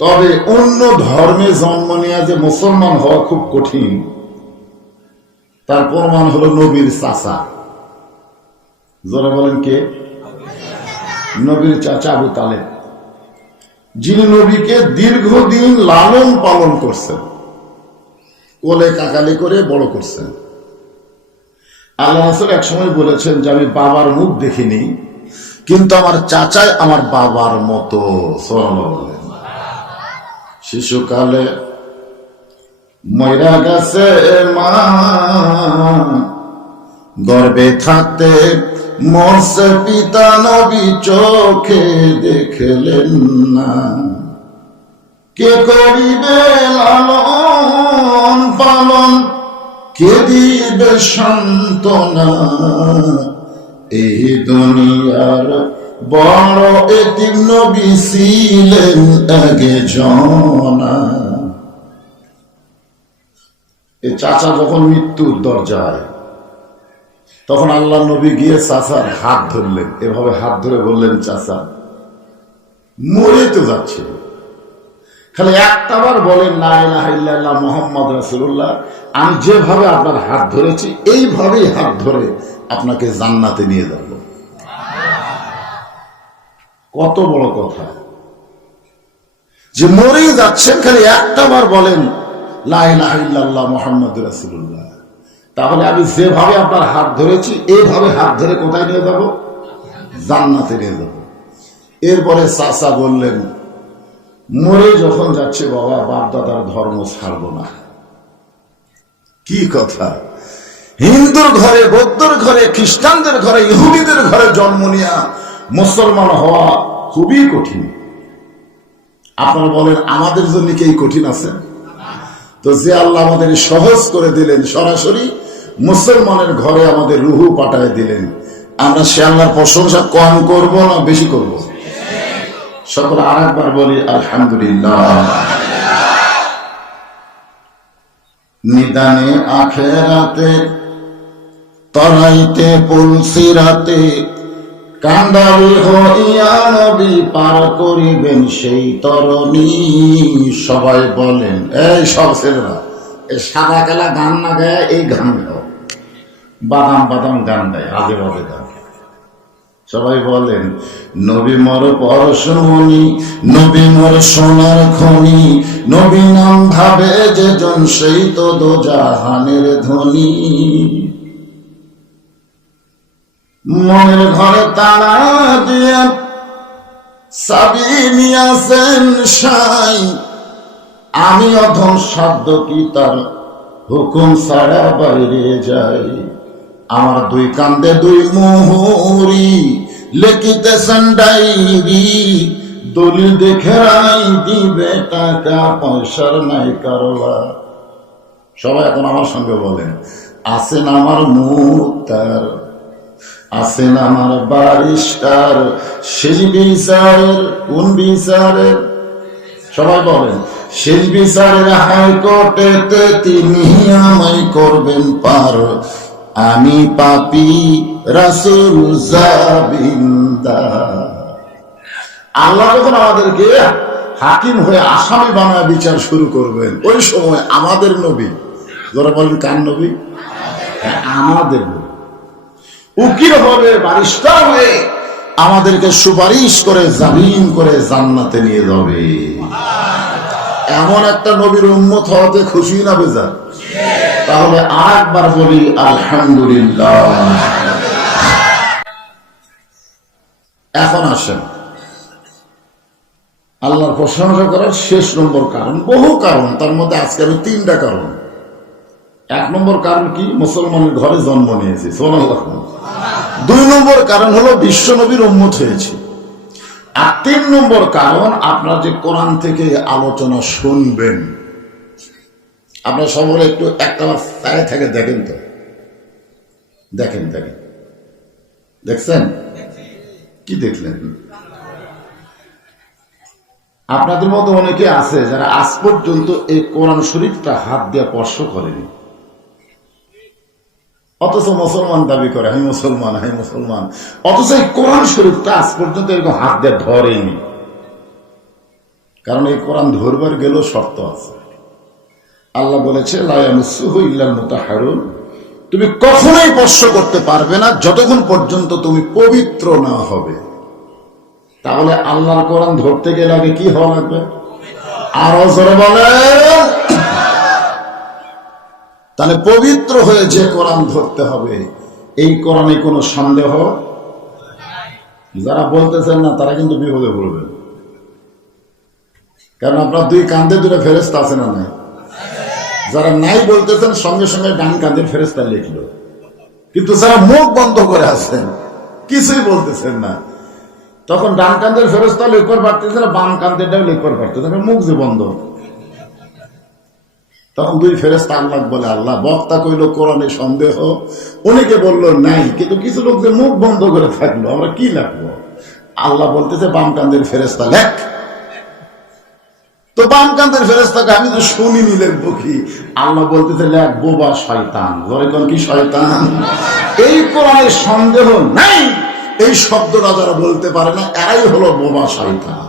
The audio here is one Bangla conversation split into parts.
তবে অন্য ধর্মে জন্ম নেওয়া যে মুসলমান হওয়া খুব কঠিন, তার প্রমাণ হলো নবীর চাচা। যারা বলেন কে? নবীর চাচা আবু তালেব, যিনি নবীকে দীর্ঘদিন লালন পালন করছেন, কোলে কাকালি করে বড় করছেন। আল্লাহ রাসূল এক সময় বলেছেন যে আমি বাবার মুখ দেখিনি, কিন্তু আমার চাচাই আমার বাবার মতো। সুবহানাল্লাহ। শিশুকালে ময়রা গেছে মা, গর্ভে থাকতে মরছে পিতা, নবী চোখে দেখলেন না। কে করিবে লালন পালন, কে দিবে সান্ত্বনা, এই দুনিয়ার বড় এতিম নবী ছিলেন একজনা। এই চাচা যখন মৃত্যুর দরজায়, তখন আল্লাহ নবী গিয়ে চাচার হাত ধরলেন, এভাবে হাত ধরে বললেন, চাচা মরে তো যাচ্ছে, খালি একটাবার বলেন লা ইলাহা ইল্লাল্লাহ মুহাম্মদ রাসূলুল্লাহ, আমি যেভাবে আপনার হাত ধরেছি এইভাবেই হাত ধরে আপনাকে জান্নাতে নিয়ে যাব। কত বড় কথা যে মরে যাচ্ছেন, খালি একটাবার বলেন লা ইলাহা ইল্লাল্লাহ মুহাম্মদ রাসূলুল্লাহ, তাহলে আমি যেভাবে আপনার হাত ধরেছি এইভাবে হাত ধরে কোথায় নিয়ে যাব? জান্নাতে নিয়ে যাব। এরপরে চাচা বললেন, মরে যখন যাচ্ছে বাবা, বাপ দাদার ধর্ম ছাড়বো না। কি কথা! হিন্দুর ঘরে, বৌদ্ধর ঘরে, খ্রিস্টানদের ঘরে, ইহুদিদের ঘরে জন্ম নিয়া মুসলমান হওয়া খুবই কঠিন। আপনারা বলেন আমাদের জন্য কি এই কঠিন আছে? তো যে আল্লাহ আমাদের সহজ করে দিলেন, সরাসরি মুসলমানের ঘরে আমাদের রুহু পাঠায় দিলেন, আমরা সে আল্লাহর প্রশংসা কম করব না বেশি করব? সকলে আরেকবার বলি আলহামদুলিল্লাহ। নিদানে আখেরাতে তরাইতে পুলসিরাতে কান্দারি হইয়া নবী পার করিবেন সেই তরণী। সবাই বলেন, এই সব ছেলেরা এই সাদা কালা গান না গায় এই গান গাও, বাদাম বাদাম গান গায়, আজে বাজে গান। সবাই বলেন, নবী মোর পরশমণি, নবী মোর সোনার খনি, নবী নাম ভাবে যে জন সেই তো দোজাহানের ধনী। মনের ঘরে তালা দিয়ে চাবি নিয়াছেন সাই, আমি অধম সাধ্য কি তার হুকুম ছাড়া বাইরে যাই। আমার দুই কান্দে দুই মুহুরি, লিখিতেছেন ডায়েরি, দলিল দেখে রাই দিবে টাকা পয়সার নাই কারবার। সবাই এখন আমার সঙ্গে বলেন, আছেন আমার মুক্তার, আছেন আমার বারিস্টার, শেষ বিচারের কোন বিচারের? সবাই বলেন, শেষ বিচারের হাইকোর্টেতে তিনি আমায় করবেন পার, আমি পাপী রাসূল জাবিনদার। আল্লাহ যখন আমাদেরকে হাকিম হয়ে আসামি বানায় বিচার শুরু করবেন, ওই সময় আমাদের নবী, যারা বলেন কার নবী? আমাদের নবী উকিল হবে, বারিস্টার হয়ে আমাদেরকে সুপারিশ করে জামিন করে জান্নাতে নিয়ে যাবে। এমন একটা নবীর উম্মত হওয়াতে খুশি না বেজার? তাহলে আরেকবার বলি আলহামদুলিল্লাহ। এখন আসেন আল্লাহর প্রশংসা করার শেষ নম্বর কারণ, বহু কারণ, তার মধ্যে আজকে আমি 3টা কারণ। 1 নম্বর কারণ কি? মুসলমানের ঘরে জন্ম নিয়েছি, সুবহানাল্লাহ। 2 নম্বর কারণ হলো বিশ্ব নবীর উম্মত হয়েছে। আর 3 নম্বর কারণ, আপনারা যে কোরআন থেকে আলোচনা শুনবেন, আপনারা সকলে একটু একটা চায় থাকে দেখেন তো, দেখেন দেখেন, দেখছেন কি দেখলেন? আপনাদের মতো অনেকে আছে যারা আজ পর্যন্ত এই কোরআন শরীফটা হাত দিয়ে স্পর্শ করেনি, অথচ মুসলমান দাবি করে আমি মুসলমান, আমি মুসলমান, অথচ এই কোরআন শরীফটা আজ পর্যন্ত এরকম হাত দিয়ে ধরেনি। কারণ এই কোরআন ধরবার গেলেও শর্ত আছে। আল্লাহ বলেছে লা ইয়ামাসসুহু ইল্লাল মুতাহহারুন, তুমি কখনোই স্পর্শ করতে পারবে না যতক্ষণ পর্যন্ত তুমি পবিত্র না হবে। তাহলে আল্লাহর কোরআন ধরতে গেলে আগে কি হওয়া লাগবে? আরো জোরে বলে। তাহলে পবিত্র হয়ে যে কোরআন ধরতে হবে, এই কোরআনে কোনো সন্দেহ। যারা বলতেছেন না তারা কিন্তু বিপদে পড়বেন, কারণ আপনার দুই কান্দে দুটো ফেরেশতা আছে না নাই? যারা নাই বলতেছেন সঙ্গে সঙ্গে ডান কাঁধের ফেরেশতা লিখলো, কিন্তু যারা মুখ বন্ধ করে আছেন কিছুই বলতেছেন না, তখন ডান কাঁধের ফেরেশতা লিখবার পারতেছে না, বাম কাঁধেরটাও লিখবার পারতেছে না, মুখ যে বন্ধ। তখন দুই ফেরেশতা আল্লাহ বলে, আল্লাহ বক্তা কইল কোরআনে সন্দেহ, অনেকে বললো নাই, কিন্তু কিছু লোক যে মুখ বন্ধ করে থাকলো, আমরা কি লিখবো? আল্লাহ বলতেছে বাম কাঁধের ফেরেশতা লেখ। তো বাম কাঁধের ফেরেশতাকে আমি তো শুনিনি, লিখবো কি? আল্লাহ বলতেছে লেখ বোবা শয়তান। ধরে কোন কি শয়তান? এই কোরআনে সন্দেহ নাই, এই শব্দটা যারা বলতে পারে না এরাই হলো বোবা শয়তান।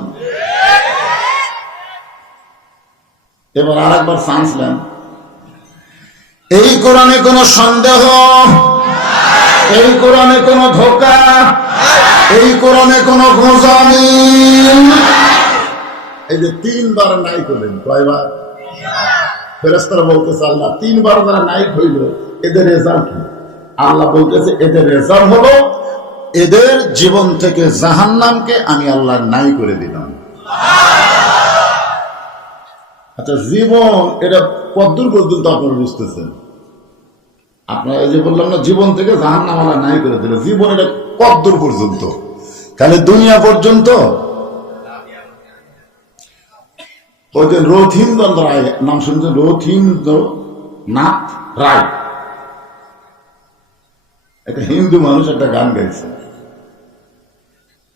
এবার আর একবার চান্স নেন। এই কোরআনে কোনো সন্দেহ, এই কোরআনে কোনো ধোঁকা, এই কোরআনে কোনো গোঁজামি। এই যে তিনবার নাই করলেন, কয়বার? ফেরেশতারা বলতেছে আল্লাহ তিনবার যারা নাই হইল এদের রেজাল্ট কি? আল্লাহ বলতেছে এদের রেজাল্ট হলো এদের জীবন থেকে জাহান্নামকে আমি আল্লাহ নাই করে দিলাম। আচ্ছা, জীবন এটা কতদূর পর্যন্ত আপনারা বুঝতেছেন? আপনারা এই যে বললাম না জীবন থেকে জাহান্নাম আল্লাহ নাই করে দিল, জীবন এটা কতদূর পর্যন্ত? তাহলে দুনিয়া পর্যন্ত। ওই যে রথীন্দ্র রায় নাম শুনছেন? রথীন্দ্রনাথ রায়, একটা হিন্দু মানুষ, একটা গান গাইছে,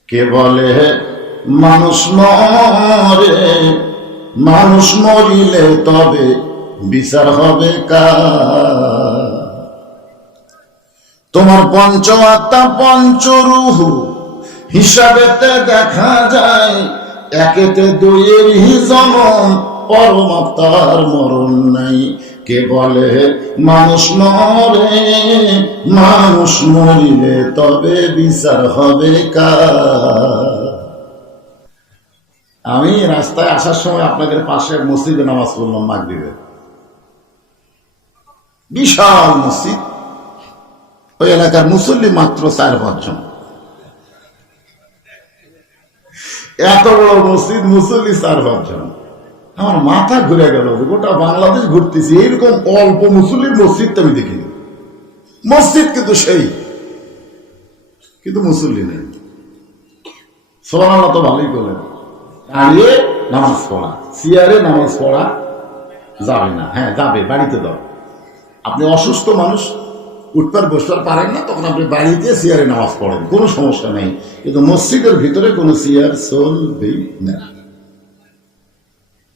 কে বলে মানুষ মরে, মানুষ মরিলে তবে বিচার হবে কার? তোমার পঞ্চ আত্মা পঞ্চরূহ হিসাবেতে দেখা যায়, একেতে দুইয়ের জনম, পরমাত্মার মরণ নাই। কে বলে মানুষ মরে, মানুষ মরিলে তবে বিচার হবে কার? আমি রাস্তায় আসার সময় আপনাদের পাশে মসজিদে নামাজ পড়লাম মাগরিবে, বিশাল মসজিদ, ওই এলাকার মুসল্লি মাত্র 4-5 জন। এত বড় মসজিদ, মুসল্লি 4-5 জন। আমার মাথা ঘুরে গেল, গোটা বাংলাদেশ ঘুরতেছি, এইরকম অল্প মুসল্লির মসজিদ তো আমি দেখিনি। মসজিদ কিন্তু সেই, কিন্তু মুসল্লি নেই। সুবহানাল্লাহ, তো ভালোই করলেন। দাঁড়িয়ে নামাজ পড়া, চেয়ারে নামাজ পড়া যাবে না। হ্যাঁ যাবে, বাড়িতে দাও। আপনি অসুস্থ মানুষ, উঠবার বসবার পারেন না, তখন আপনি বাড়িতে চেয়ারে নামাজ পড়েন, কোনো সমস্যা নেই, কিন্তু মসজিদের ভিতরে কোনো চেয়ার চলবেই না।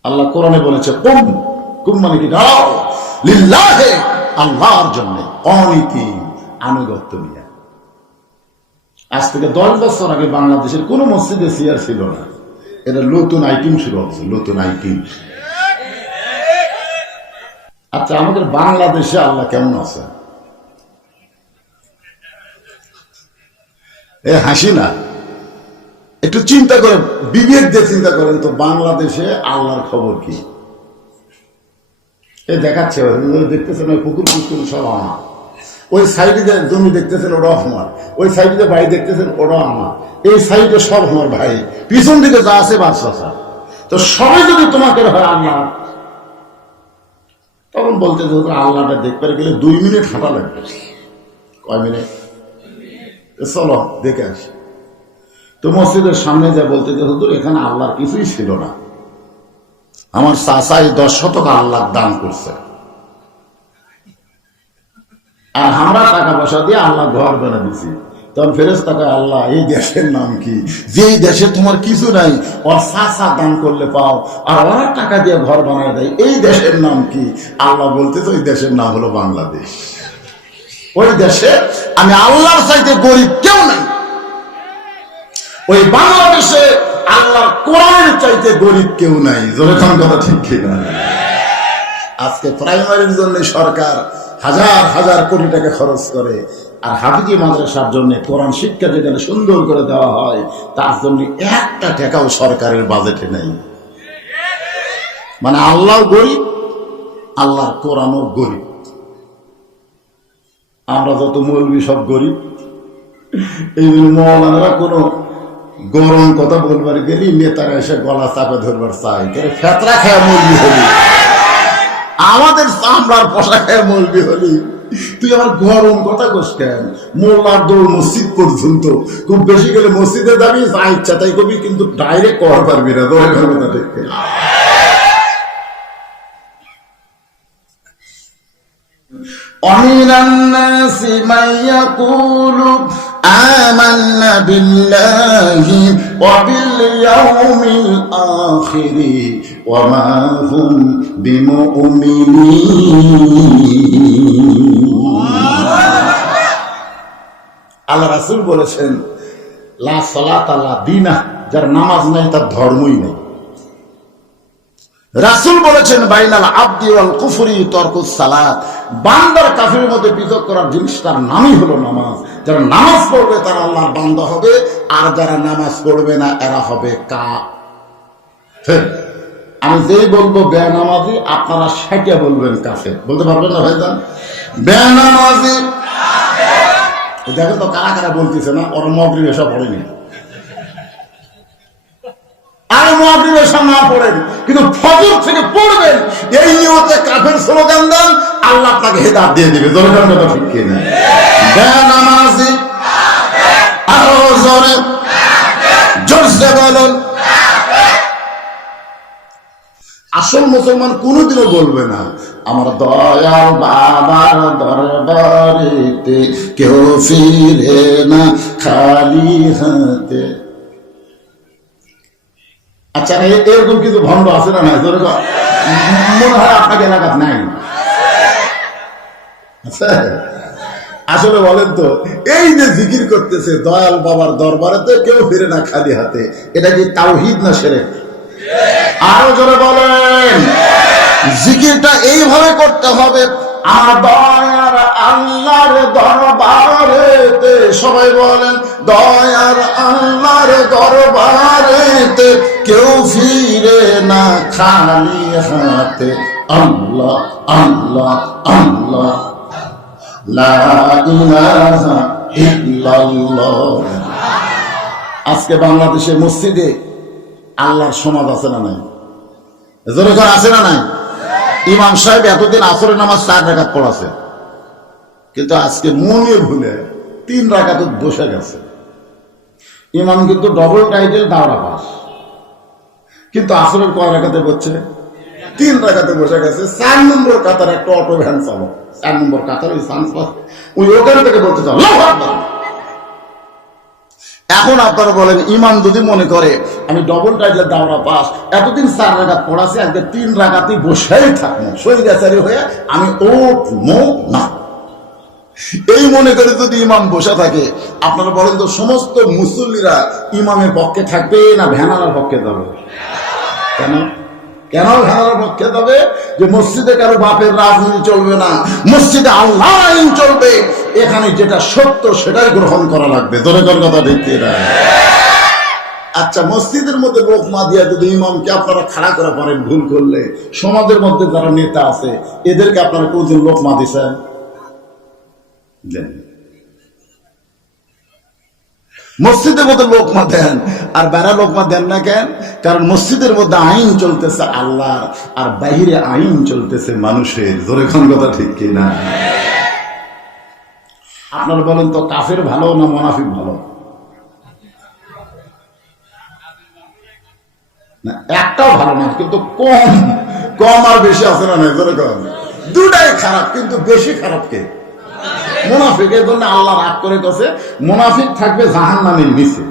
আল্লাহ কোরআনে বলেছে কুম, কুম মানে কি? দাও লিল্লাহে, আল্লাহর জন্য, অনীতি আনুগত্য নিয়ে। আজ থেকে 10 বছর আগে বাংলাদেশের কোন মসজিদে চেয়ার ছিল না। এটা নতুন আইটেম শুরু হচ্ছে, নতুন আইটেম। আচ্ছা, আমাদের বাংলাদেশে আল্লাহ কেমন আছে? এ হাসি না, একটু চিন্তা করেন, বিবেক দিয়ে চিন্তা করেন তো, বাংলাদেশে আল্লাহর খবর কি? এ দেখাচ্ছে, দেখতেছেন ওই পুকুর পুকুর সব আমার, ওই সাইডে জমি দেখতেছেন ওটাও আমার, ওই সাইডে বাড়ি দেখতেছেন ওটাও আমার, এই সাইডে সব আমার ভাই, পিছন দিকে যা আছে বাদশা। তো সবাই যদি তোমাকে হয় আল্লাহ, তখন বলতে আল্লাহটা দেখতে গেলে 2 মিনিট হাঁটা লাগবে। কয় মিনিট? চলো দেখে আসি। তো মসজিদের সামনে যা বলতে যে হুজুর এখানে আল্লাহর কিছুই ছিল না, আমার চাচাই 10 শতক আল্লাহ দান করছে, আর আমরা টাকা পয়সা দিয়ে আল্লাহ ঘর বানা দিছি। তখন ফেরেশতাকে আল্লাহ এই দেশের নাম কি? যেই দেশে তোমার কিছু নাই, ওর চাচা দান করলে পাও, আর ওরা টাকা দিয়ে ঘর বানায় দেয়, এই দেশের নাম কি? আল্লাহ বলতেছে ওই দেশের নাম হলো বাংলাদেশ। ওই দেশে আমি আল্লাহর চাইতে গরিব কেউ নাই। ওই বাংলাদেশে আল্লাহর কোরআনের চাইতে গরিব কেউ নাই। যখন কথা ঠিক কিনা? আজকে প্রাইমারির জন্য সরকার হাজার হাজার কোটি টাকা খরচ করে, আর হাফিজি মাদ্রাসার জন্য কোরআন শিক্ষা যেখানে সুন্দর করে দেওয়া হয় তার জন্য একটা টাকাও সরকারের বাজেটে নেই। মানে আল্লাহ গরিব, আল্লাহর কোরআনও গরিব। আমরা যত মৌলবি সব গরিব। এই মৌলানারা কোনো গরম কথা বলবার গেলি নেতারা এসে গলা চাপে ধরবার চাই, ফেতরা খায় মৌলবি হলি, আমাদের চামড়ার পোশা খায় মৌলবি হলি, তুই আমার গরম কথা কোস কেন? মোল্লার দৌড় মসজিদ পর্যন্ত, খুব বেশি গেলে মসজিদে যাবি, যা ইচ্ছা তাই করবি, কিন্তু ডাইরেক্ট কর পারবি না। দৌড়ে কথা ঠিক কিনা? ومن الناس من يقول آمنا بالله وباليوم الآخر وما هم بمؤمنين। আল্লাহ রাসূল বলেছেন, লা সালাতা লা দীনা, যার নামাজ নাই তার ধর্মই নেই। রাসূল বলেছেন, বাইনাল আবদি ওয়াল কুফরি তারকুস সালাত, বান্দার কাফিরের মধ্যে পৃথক করার জিনিস তার নামই হলো নামাজ। যারা নামাজ পড়বে তারা আল্লাহর বান্দা হবে, আর যারা নামাজ পড়বে না এরা হবে কাফের। আমি যেই বলবো বেনামাজি, আপনারা সেটা বলবেন কাফের। বলতে পারবেন না ভাইজান? বেনামাজি দেখেন তো কারা কারা বলতেছে না, ওর মগরিব এসব পড়েনি, আর মগরিব এসব না পড়েন, কিন্তু ফজর থেকে পড়বেন এই নিয়তে কাফের স্লোগান দেন, আল্লাহ আপনাকে হেদায়েত দিয়ে দিবে। জোরে কথা ঠিক কিনা? বেনামাজি আরো জোরে জোরসে বলুন। আসল মুসলমান কোনোদিনও বলবে না আমার দয়াল বাবার দরবারেতে কেউ ফিরে না খালি হাতে। আচ্ছা, এরকম কিছু ভণ্ড আছে না? নাই? মনে হয় আপনাকে এলাকার নাই। আচ্ছা, আসলে বলেন তো, এই যে জিকির করতেছে দয়াল বাবার দরবারেতে কেউ ফিরে না খালি হাতে, এটা কি তাওহীদ না শিরক? আরো জোরে বলেন। জিকিরটা এইভাবে করতে হবে, আমার দয়ার আল্লাহর দরবারেতে, সবাই বলেন দয়ার আল্লাহর দরবারেতে কেউ ফিরে না খালি হাতে। আল্লাহ আল্লাহ আল্লাহ লা ইলাহা ইল্লাল্লাহ। আজকে বাংলাদেশে মসজিদে আল্লাহর সমাজ আছে না নাই? জোরে করে আছে না নাই? ইমাম সাহেব এতদিন আসরের নামাজ 4 রাকাত পড়াছে, কিন্তু আজকে মনে ভুলে 3 রাকাতে বসে গেছে। ইমাম কিন্তু ডবল টাইটেল দাওরা পাস, কিন্তু আসরের কয় রাকাতে বসছে? 3 রাকাতে বসে গেছে। 4 নম্বর কাতার একটা অটো ভ্যান চালো, 4 নম্বর কাতার ওই চান্স পাস, ওই ওখান থেকে বলতে চাও আল্লাহু আকবার। এখন আপনারা বলেন, ইমাম যদি মনে করে আমি ডবল টাইটেল দাওরা পাস, এতদিন 4 রাকাত পড়াছে, আজকে 3 রাকাতই বসেই থাকবো, সৈরাচারী হয়ে আমি উঠবো না, এই মনে করে যদি ইমাম বসে থাকে, আপনারা বলেন তো সমস্ত মুসল্লিরা ইমামের পক্ষে থাকবে না ভ্যানালার পক্ষে যাবে? কেন কেন ভ্যানালার পক্ষে যাবে? যে মসজিদে কারো বাপের রাজনীতি চলবে না, মসজিদে আল্লাহর আইন চলবে, এখানে যেটা সত্য সেটাই গ্রহণ করা লাগবে। দরকার কথা দেখতে না। আচ্ছা, মসজিদের মধ্যে লোকমা দিয়া যদি ইমামকে আপনারা খাড়া করা পারেন ভুল করলে, সমাজের মধ্যে যারা নেতা আছে এদেরকে আপনারা কোনদিন লোকমা দিচ্ছেন? মসজিদের মধ্যে লোকমা দেন, আর বেড়া লোকমা দেন না কেন? কারণ মসজিদের মধ্যে আইন চলতেছে আল্লাহর, আর বাহিরে আইন চলতেছে মানুষের। জোরে কোন কথা ঠিক কিনা? আপনারা বলেন তো কাফের ভালো না মুনাফিক ভালো? না, একটাও ভালো না, কিন্তু কম কম আর বেশি আছে না? জোরে কম। দুটাই খারাপ, কিন্তু বেশি খারাপ কে? মুনাফিক। এর জন্য আল্লাহ রাগ করে গেছে, মুনাফিক থাকবে জাহান্নামের নিচে।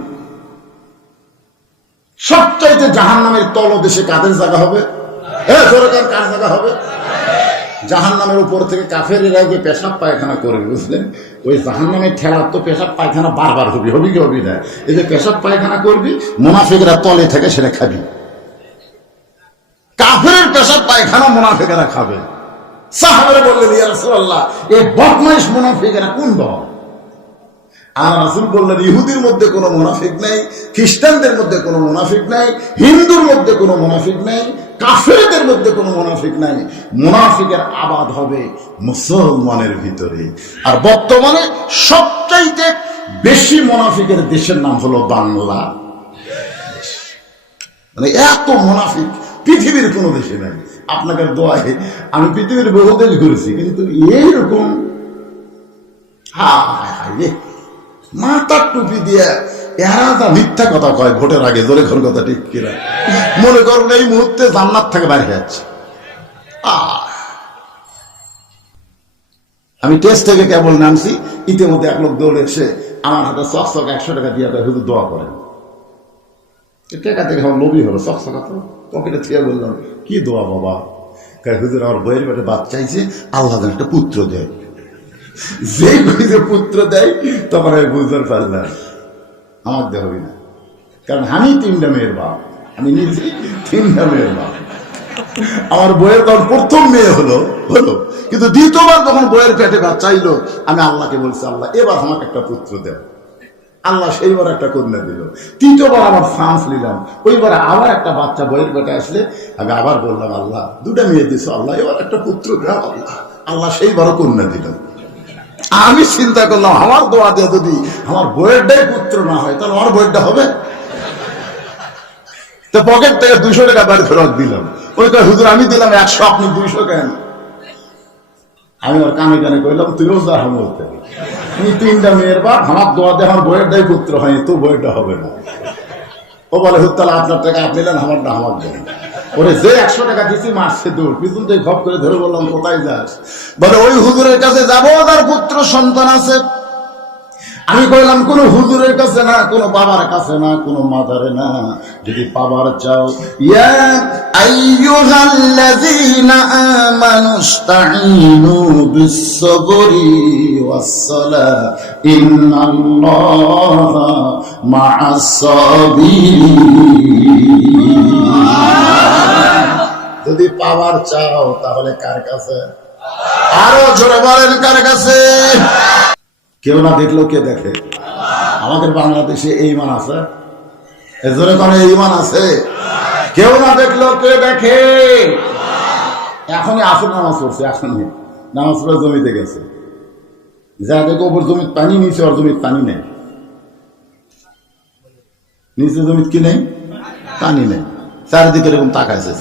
সবচাইতে জাহান্নামের তলদেশে কাদের জায়গা হবে? কার জায়গা হবে? জাহান্নামের উপর থেকে কাফেরেরা যে পেশাব পায়খানা করবে, বুঝলেন, ওই জাহান্নামের ঠেলার তো পেশাব পায়খানা বারবার হবি কি হবি না, এই যে পেশাব পায়খানা করবি মুনাফিকরা তলে থেকে সেটা খাবি। কাফেরের পেশাব পায়খানা মুনাফিকেরা খাবে। সাহাবারা বললেন, ইয়া রাসূলুল্লাহ, এই বদমাইশ মুনাফিকেরা কোন দল? আর রাসূল বললেন, ইহুদির মধ্যে কোনো মুনাফিক নাই, খ্রিস্টানদের মধ্যে কোনো মুনাফিক নাই, হিন্দুর মধ্যে কোনো মুনাফিক নাই, কাফেরদের মধ্যে কোনো মুনাফিক নাই। মুনাফিকের আবাদ হবে মুসলমানের ভিতরে। আর বর্তমানে সবচাইতে বেশি মুনাফিকের দেশের নাম হলো বাংলাদেশ। মানে এত মুনাফিক পৃথিবীর কোনো দেশে নাই। আপনাকে দোয়ায় আমি পৃথিবীর বহু দেশ ঘুরেছি, কিন্তু এইরকম মাথার টুপি দিয়ে এরা যা মিথ্যা কথা কয় ভোটের আগে, জোরে ঘর কথা ঠিক কিনা, মনে করবেন এই মুহূর্তে জান্নাত থেকে বাইরে যাচ্ছে। আমি টেস্ট থেকে কেবল নামছি, ইতিমধ্যে এক লোক দৌড়ে এসে আমার হাতে চকচক 100 টাকা দিয়ে হুজুর দোয়া করেন। টাকা থেকে আমার লোভই হলো, চকচকা তো পকেটে থিয়ে বললাম, কি দোয়া বাবা? হুজুর আমার বইয়ের পেটে বাচ্চা চাইছে, আল্লাহ যেন একটা পুত্র দেয়। যেই যে পুত্র দেয় তখন আমি বুঝতে পারলাম আমার দেহ হবে না, কারণ আমি 3টা মেয়ের বাপ, আমি নিজে 3টা মেয়ের বাপ। আমার বইয়ের তখন প্রথম মেয়ে হলো, কিন্তু দ্বিতীয়বার যখন বইয়ের পেটে চাইলো, আমি আল্লাহকে বলছি, আল্লাহ এবার আমাকে একটা পুত্র দেয়। আল্লাহ সেইবার একটা কন্যা দিল। তৃতীয়বার আবার চান্স নিলাম, ওইবার আবার একটা বাচ্চা বইয়ের পেটে আসলে আমি আবার বললাম, আল্লাহ 2টা মেয়ে দিছ, আল্লাহ এবার একটা পুত্র দাও। আল্লাহ সেইবারও কন্যা দিল। আমি চিন্তা করলাম, আমার দোয়া দিয়ে যদি আমার বইয়েরটাই পুত্র না হয়, তাহলে আমার বইয়েরটা হবে। তো পকেট থেকে 200 টাকা বাড়ি ফেরত দিলাম। ওই কয়, হুজুর আমি দিলাম 100, আপনি 200 কেন? আমি ওর কানে কানে কইলাম, তুইও যা বলতে, তুমি 3টা মেয়ের বাপ, আমার দোয়া দিয়ে আমার বইয়েরটাই পুত্র হয়নি, তো বইয়েরটা হবে না। ও বলে, হুজুর তাহলে আপনার টাকা আপনি নেন, আমারটা আমার দেন। ওরে যে 100 টাকা দিচ্ছি মারছে দৌড়, পিছন থেকে খপ করে ধরে বললাম, কোথায় যাস? বলে ওই হুজুরের কাছে যাবো, তার পুত্র সন্তান আছে। আমি কইলাম, কোন হুজুরের কাছে না, কোন বাবার কাছে না, কোন মাদারে না, যদি পাবার চাও, ইয়া আইয়ুহাল্লাযীনা আমানুস্তাঈনু বিস-সাবরি ওয়াস-সালাহ ইন্নাল্লাহা মা'আস-সাবিরিন। যদি পাওয়ার চাও তাহলে কার কাছে? আরো জোরে বলেন, কার কাছে? কেউ না দেখলেও কে দেখে? আমাদের বাংলাদেশে এই ইমান আছে, জোরে করে এই ইমান আছে। কেউ না দেখলেও কে দেখে? এখনই আসর নামাজ পড়ছে, এখনই নামাজ পড়ে জমিতে গেছে, যা দেখো ওপর জমির পানি, নিচে ওর জমির পানি নেই, নিচে জমির কি নেই? পানি নেই। চারিদিকে এরকম তাকাইছে,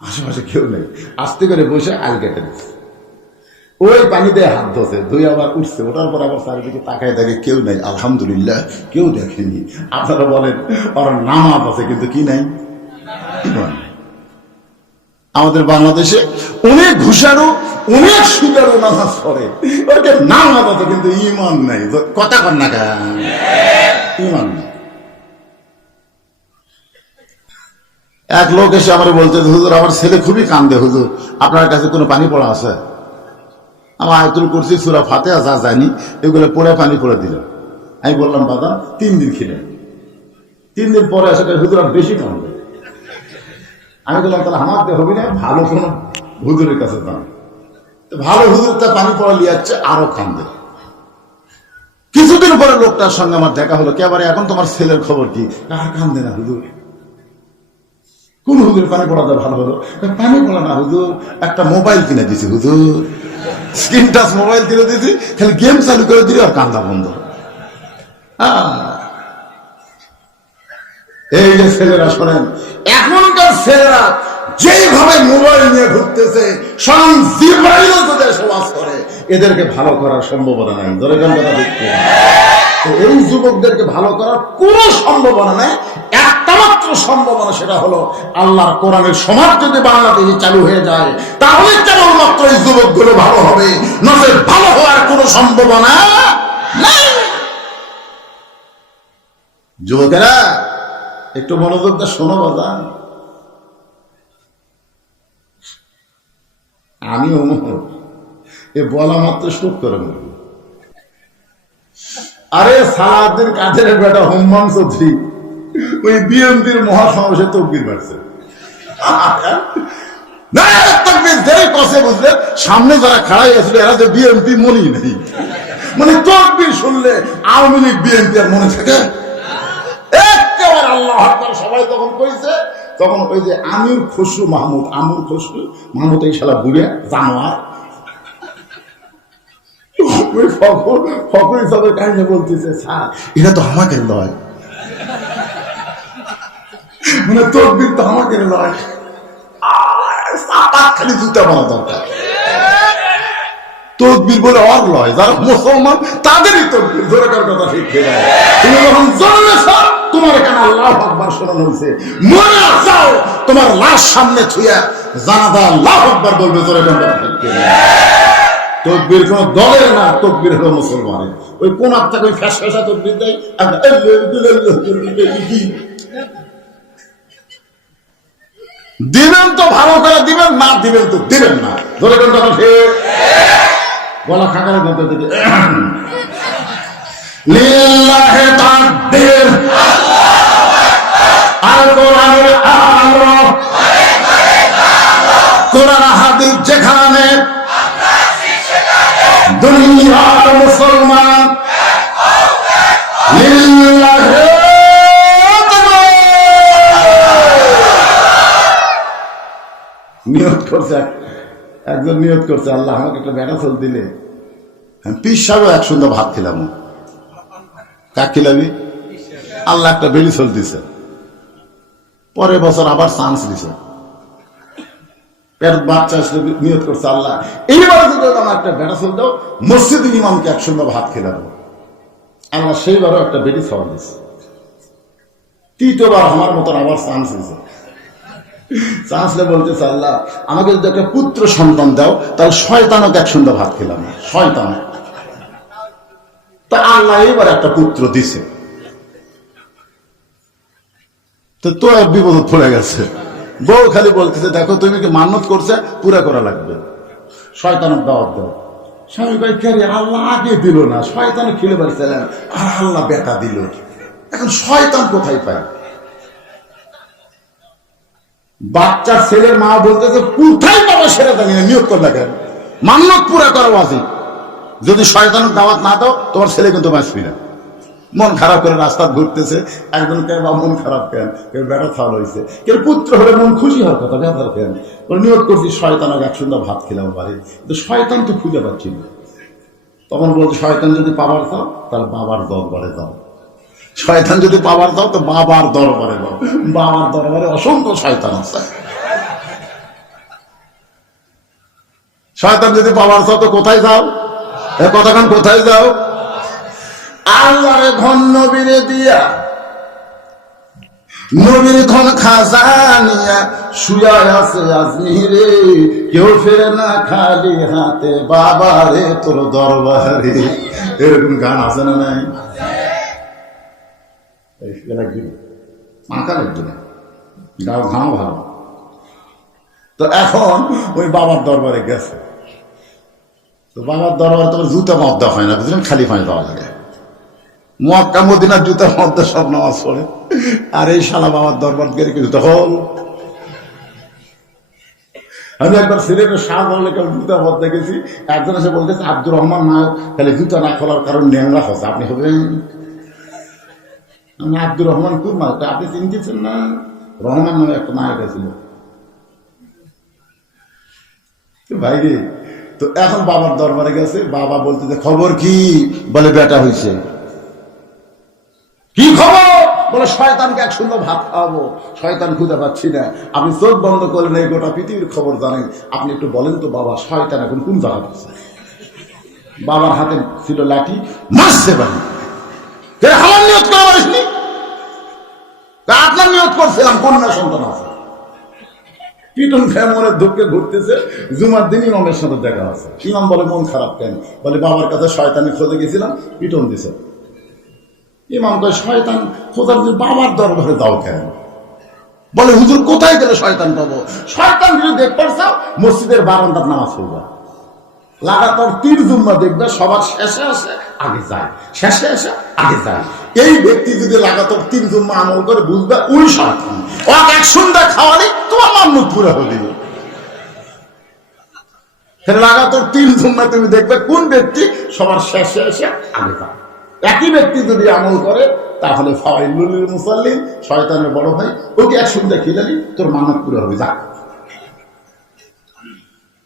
আশেপাশে কেউ নেই, আস্তে করে বসে আল কেটে দিচ্ছে, ওই পানিতে হাত ধোছে, ধুই আবার উঠছে, ওঠার পর আবার চারিদিকে তাকায় দেখে কেউ নেই, আলহামদুলিল্লাহ কেউ দেখেনি। আপনারা বলেন, ওর নামাজ আছে কিন্তু কি নাই? ইমান নাই। আমাদের বাংলাদেশে অনেক ঘুষারও, অনেক সুগারও নামাজ পড়ে, ওকে নামাজ আছে কিন্তু ইমান নাই। কথা কর না, ইমান নাই। এক লোক এসে আমার বলতে, হুজুর আমার ছেলে খুবই কান্দে, হুজুর আপনার কাছে কোনো পানি পড়া আছে? আমার আয়াতুল কুরসি, সূরা ফাতিহা যা জানি এগুলো পড়ে পানি পড়ে দিল। আমি বললাম, বাবা 3 দিন খেলেন, 3 দিন পরে আসে হুজুর আর বেশি কান্দে। আমি বললাম, তাহলে আমার দিয়ে হবে না, ভালো কোন হুজুরের কাছে যান। ভালো হুজুরটা পানি পড়া লিয়াচ্ছে, আরো কান্দে। কিছুদিন পরে লোকটার সঙ্গে আমার দেখা হলো, কেবারে এখন তোমার ছেলের খবর কি? আর কান্দে না হুজুর। কোন হুজুর পানি পড়াতে ভালো হলো? পানি পড়া না হুজুর, একটা মোবাইল কিনে দিছি হুজুর, স্ক্রিন টাচ মোবাইল কিনে দিছি, খালি গেম চালু করে দিলে আর কান্দা বন্ধ। এই যে ছেলেরা শোনেন, এখনকার ছেলেরা যেইভাবে মোবাইল নিয়ে ঘুরতেছে, স্বয়ং জিবরাইলও যদি সমাজ করে, এদেরকে ভালো করার সম্ভাবনা নাই। ধরে কথা দেখতে, এই যুবকদেরকে ভালো করার কোনো সম্ভাবনা নাই। একটা মাত্র সম্ভাবনা, সেটা হলো আল্লাহর কোরআনের সমাজ যদি বাংলাদেশে চালু হয়ে যায়, তাহলে কেবলমাত্র এই যুবকগুলো ভালো হবে, নচেত ভালো হওয়ার কোনো সম্ভাবনা নাই। যুবকেরা একটু মনোযোগ দিয়ে শোনো বাবা। আমি ওমর, এ বলা মাত্র স্টপ করে মরব। আরে সালাউদ্দিন কাদের বেটা হুম্মাম চৌধুরী ওই বিএনপির মহাসমাবেশে তকবীর বাড়ছে। সামনে যারা খাড়াই আছিল এরা যে বিএনপি মনেই নেই, মানে তকবীর শুনলে আওয়ামী লীগ বিএনপি আর মনে থাকে একেবারে। আল্লাহ আকবার সবাই তখন কইছে, তখন ওই যে আমির খসরু মাহমুদ, আমুর খসরু মাহমুদ, এই শালা বুড়ে জানোয়ার, ওই ফখর হিসাবে কাহিনী বলতেছে, স্যার এটা তো আমাকে লয়, মানে তকবীর তো আমাকে লয়, খালি জুতা মারা দরকার। তকবীর বলে অর লয়, যারা মুসলমান তাদেরই তকবীর, জোরেকার কথা শিখে যায়। তুমি যখন জন্মেছ তোমার এখানে আল্লাহু আকবার শোনানো হয়েছে, মরে যাও তোমার লাশ সামনে ছুঁয়ে জানাজা আল্লাহু আকবার বলবে, জোরেকার কথা শিখে যায়। তকবীর কোন দলের না, তকবীর হলো মুসলমানের। ওই কোন আপনাকে ওই ফ্যাস ফ্যাসা তকবীর দেয়, দিবেন তো ভালো করে দিবেন, না দিবেন তো দিবেন না, ধরে কোন কথা ঠিক। গলা খাকারে বলতে দিকে লিল্লাহি তাকবীর, আর কোরআনের আলো, কোরআন হাদিস যেখানে দুনিয়ার মুসলমান লিল্লাহি নিয়ত করছে, একজন নিয়ত করছে, আল্লাহ আমাকে একটা বেটা চল দিলে পীর সাহেব এক সুন্দর ভাত খেলাম। কাক খিলাবি? আল্লাহ একটা বেড়ি চল দিছে, পরের বছর আবার চান্স দিছে, বাচ্চা আসলে নিয়ত করছে, আল্লাহ এইবার যদি আমার একটা বেটা চল দাও, মসজিদের ইমামকে এক সুন্দর ভাত খেলাম। আল্লাহ সেইবারও একটা বেড়ি খাওয়া দিছে। তৃতীয়বার আমার মতন আবার চান্স দিছে, চান্সলে বলতেছে, আল্লাহ আমাকে যদি একটা পুত্র সন্তান দাও তাহলে শয়তানকে এক সুন্দর ভাত খেলাম, শয়তান। তা আল্লাহ এইবার একটা পুত্র দিছে, তো এক বিপদ পড়ে গেছে। বউ খালি বলতেছে, দেখো তুমি কি মান্যত করছে, পুরা করা লাগবে, শয়তানের দাওয়াত দাও। স্বামী ভাই কে আল্লাহ আগে দিল না, শয়তানে খেলে পারছিলেন, আর আল্লাহ বেটা দিল, এখন শয়তান কোথায় পায়? বাচ্চার ছেলের মা বলতেছে, কোথায় বাবা সেটা জানি না, নিয়োগ করলে কেন? মান্যত পুরা করা উচিত, যদি শয়তানের দাওয়াত না দাও তোমার ছেলে কিন্তু বাঁচবি না। মন খারাপ করে রাস্তা ঘুরতেছে, একজন কে বা মন খারাপ কেন, কেউ বেটা ছাল হয়েছে, কেউ পুত্র হলে মন খুশি হওয়ার কথা, ব্যথার কেন? নিয়োগ করছি শয়তানকে এক সুন্দর ভাত খেলাম বাড়ি, কিন্তু শয়তান তো খুঁজে পাচ্ছি না। তখন বলছে, শয়তান যদি পাবার চাও তাহলে বাবার দরবারে যাও, শয়তান যদি পাবার দাও তো বাবার দরবারে যাও, বাবার দরবারে অসংখ্য শয়তান আছে। শয়তান যদি পাবার চাও তো কোথায় যাও? কতক্ষণ কোথায় যাও? আল্লাহরে ধন নবীরে দিয়া, নবীর ধন খাজানিয়া শুয়া আছে আজমিরে, কেউ ফেরে না খালি হাতে, বাবারে তোর দরবারে। এরকম গান আছে না নাই? মাথা লাগবে না, গাও ঘাও ভালো। তো এখন ওই বাবার দরবারে গেছে, তো বাবার দরবারে তোমার জুতা মদ্দা হয় না, বুঝলেন, খালি পানি দেওয়া লাগে। মক্কা মদিনার জুতা মদ্দা সব নামাজ পড়ে, আর এই শালা বাবার দরবার গেলে কি জুতা হল? আমি একবার সিলেটের শাহবাগে জুতা মদ্দা গেছি, একজন এসে বলতেছে, আব্দুর রহমান নায়ক খালি জুতা না খোলার কারণ ন্যাংরা হচ্ছে, আপনি হবেন? আমি আব্দুর রহমান কোন নায়ক আপনি চিনতেছেন না? রহমান নামে একটা নায়ক ছিল ভাই রে। তো এখন বাবার দরবারে গেছে, বাবা বলতেছে, খবর কি? বলে বেটা হয়েছে। কি খবর? বলে শয়তানকে এক সুন্দর ভাত খাওয়াবো, শয়তান খুঁজে পাচ্ছি না। আপনি চোখ বন্ধ করলেন, এই গোটা পৃথিবীর খবর জানেন, আপনি একটু বলেন তো বাবা, শয়তান এখন কোন জায়গা আছে? বাবার হাতে ছিল লাঠি, মারছে বাড়ি। আমার নিয়ত করা পারিসনি, আপনার নিয়ত করছিলাম কন্যা সন্তান আছে। পিটন খেয়ে মনের দুঃখে ঘুরতেছে, জুমার দিন ইমামের সাথে দেখা আছে। ইমাম বলে, মন খারাপ কেন? বলে, বাবার কাছে শয়তানি খোঁজে গেছিলাম, পিটন দিছে। ইমাম কয়, শয়তান খোঁজার বাবার দরবারে যাও কেন? বলে হুজুর কোথায় গেলে শয়তান পাবো? শয়তান যদি দেখতে চাও মসজিদের বারান্দার নামাজ পড়বা, লাগাতার 3 জুম্মা দেখবে সবার শেষে আসে আগে যায়, শেষে এসে আগে যায়। এই ব্যক্তি যদি লাগাতার 3 জুম্মা আমল করে বুঝবে ওই শয়তান, ওকে এক সন্ধ্যা খাওয়ালে তোমার মান্নত পুরো হয়ে দিবে। লাগাতার 3 জুম্মা তুমি দেখবে কোন ব্যক্তি সবার শেষে এসে আগে যায়। একই ব্যক্তি যদি আমল করে তাহলে ফাওয়াইলুল লিল মুসাল্লিন, শয়তানের বড় ভাই, ওকে এক সন্ধ্যা খেলালি তোর মান্নত পুরো হবে, যা।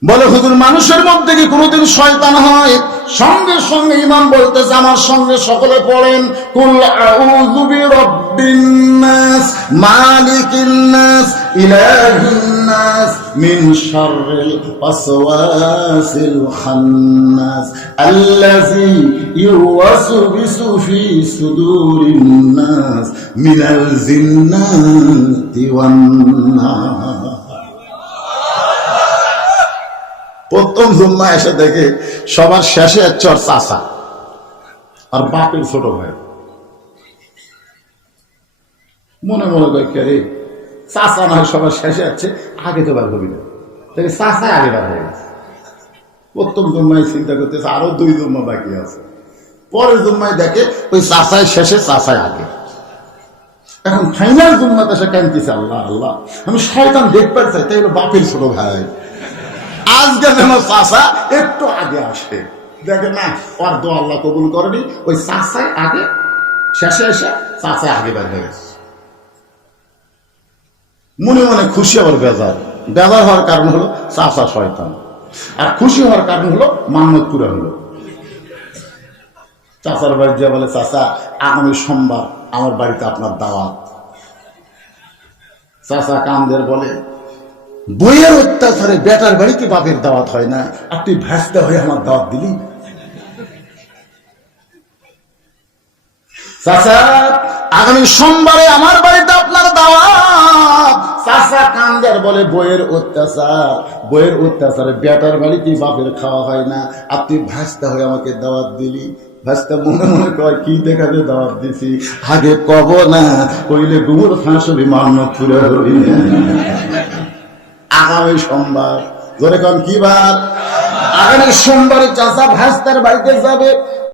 বলে হুজুর মানুষের মধ্যে কি কোনোদিন শয়তান হয়? সঙ্গে সঙ্গে ইমাম বলতেছে আমার সঙ্গে সকলে পড়েন, কুল আউযু বিরাব্বিন নাস মালিকিন নাস ইলাহিন নাস মিন শাররিল ওয়াসওয়াসিল খান্নাস আল্লাযী ইউওয়াসবিসু ফি সুদুরিন নাস মিনাল জিন্নাতি ওয়ান নাস। প্রথম জুম্মা এসে দেখে সবার শেষে হচ্ছে ওর চাচা আর বাপের ছোট ভাই। মনে মনে কয় কে রে, চাচা না সবার শেষে আছে, আগে তো বার হবি না, চাচা আগে বার হয়ে গেছে। প্রথম জুম্মায় চিন্তা করতেছে আরো 2 জুম্মা বাকি আছে। পরের জুম্মায় দেখে ওই চাচায় শেষে, চাচায় আগে। এখন ফাইনাল জুম্মাতে এসে কাঁদতেছে, আল্লাহ আল্লাহ আমি শয়তান দেখতে চাই, তাই হলো বাপের ছোট ভাই, আজকে যেন চাচা একটু আগে আসে। দেখে না ওর দোয়া আল্লাহ কবুল করেনি, ওই চাচায় আগে শেষে এসে চাচায় আগে বের হয়ে গেছে। মনে মনে খুশি আবার বেজার। বেজার হওয়ার কারণ হলো চাচা শয়তান, আর খুশি হওয়ার কারণ হলো মান্নত পুরা হলো। চাচার বাড়ি যা বলে, চাচা আগামী সোমবার আমার বাড়িতে আপনার দাওয়াত। চাচা কামদের বলে, বইয়ের অত্যাচারে বেটার বাড়িতে বাপের দাওয়াত হয় না, আর তুই ভ্যাসতে হয়ে আমার দাওয়াত দিলি? চাচা আগামী সোমবারে আমার বাড়িতে আপনার দাওয়াত। চাচা কান্দের বলে, বইয়ের অত্যাচারে বেটার বাড়িতে বাপের খাওয়া হয় না, আর তুই ভ্যাসতে হয়ে আমাকে দাওয়াত দিলি। ভাসতে মনে মনে কয় কি দেখাবে দাওয়াত দিছি, আগে কব না কইলে গুমুর ফাঁসবি মান্নত পুরে হবি। আগামী সোমবার, ধরে কন কি বার? আগামী সোমবারে চাচা ভাস্তার বাড়িতে যাবে।